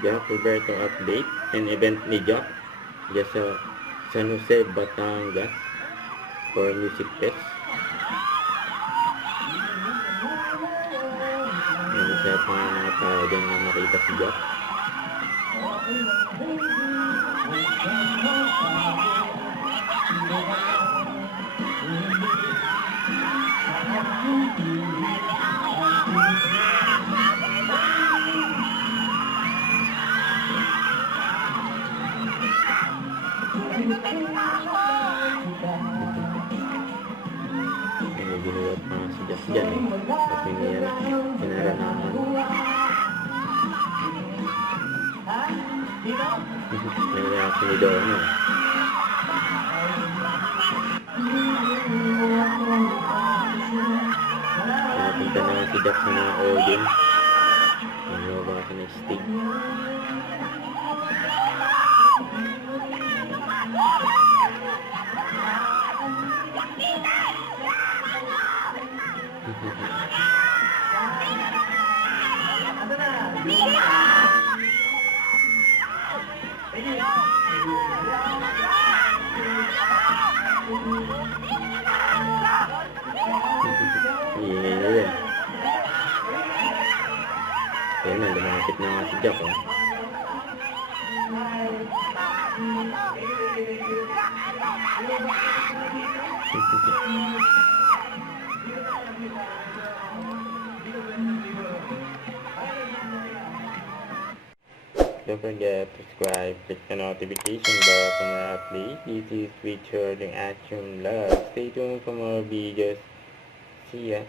Jack Roberto update and event ni Jack dyan sa San Jose, Batangas for Music Fest. Isa pa nga tao dyan na makita si Jack. Ginulat pa si Jack dyan at pinaranahan. May reaction ni Donna. Napunta na nga si Jack sa mga audience. Nalaba ka na stage. Iingay na yan. Kaya na, lumapit na nga si Jack, oh. Don't forget to subscribe, click the notification bell for more updates. This is featured in Action Love. Stay tuned for more videos. See ya.